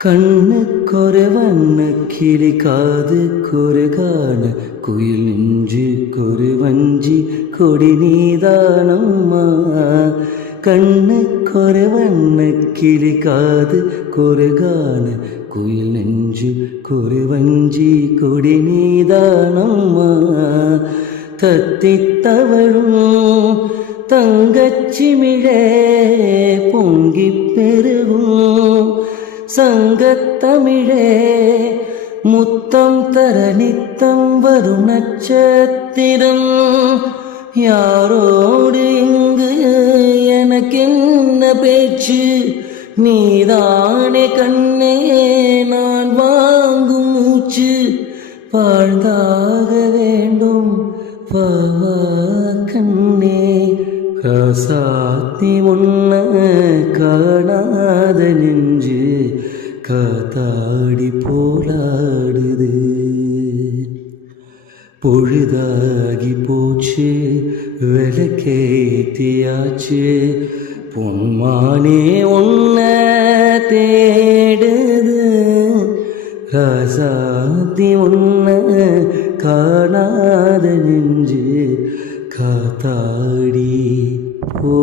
கண்ணுக்கொரு வண்ண கிளி காதுக்கொரு காண குயில் நெஞ்சுக்கொரு வஞ்சி கொடி நீதானம்மா. கண்ணுக்கொரு வண்ண கிளி காதுக்கொரு காண குயில் நெஞ்சுக்கொரு வஞ்சி கொடி நீதானம்மா. தத்தித்தவழும் தங்கச்சிமிழே பொங்கி பெருகும் சங்கத்தமிழே முத்தம் தர நித்தம் வரும் நட்சத்திரம். யாரோடு இங்கு எனக்கென்ன பேச்சு, நீதானே கண்ணே நான் வாங்கும் மூச்சு. வாழ்ந்தாக வேண்டும் வா கண்ணே, ராசாத்தி முன்ன காணாத நெஞ்சு காத்தாடி போராடுது. பொழுதாகி போச்சு விளக்கேத்தியாச்சு, பொன்மானே உன்ன தேடுது. ராசாத்தி உன்ன காணாத நெஞ்சு காத்தாடி போ